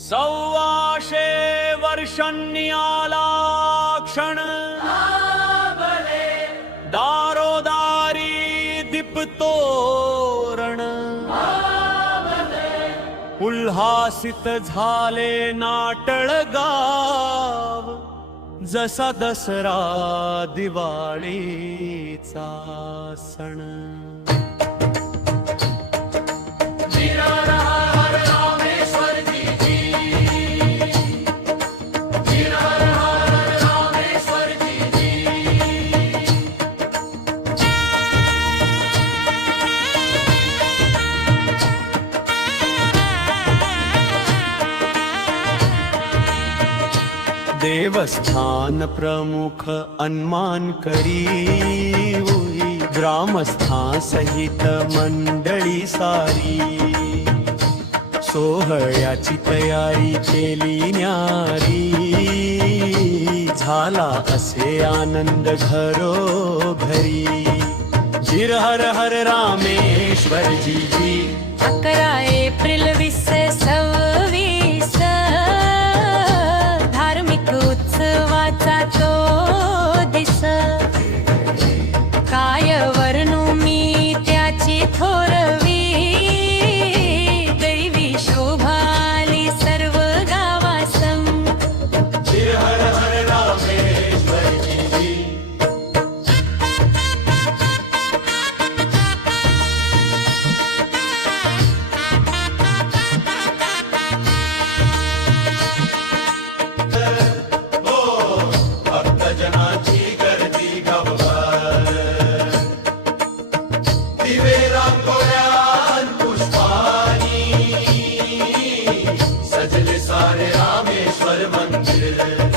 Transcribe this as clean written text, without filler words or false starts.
सव्वाशे वर्षांनी आला क्षण, दारोदारी दीपतोरण, उल्हासित झाले नाटळ गाव, जसा दसरा दिवाळीचा सण. देवस्थान प्रमुख अन्मान करी होई, ग्रामस्था सहित मंडळी सारी, सोहळ्याची तयारी केली न्यारी, झाला असे आनंद घरोघरी. जिर हर हर रामेश्वर जी. 11 एप्रिल 2026 धार्मिक उत्सवाचा तो दिस, काय वर्णू मी त्याची थोरवी, दैवी शोभाली सर्व गावासम. जिर हर हर रामेश्वर जी. जनाची गर्दी गावभर, दिवे रांगोळ्या पुष्पानी, सजले सारे रामेश्वर मंदिर.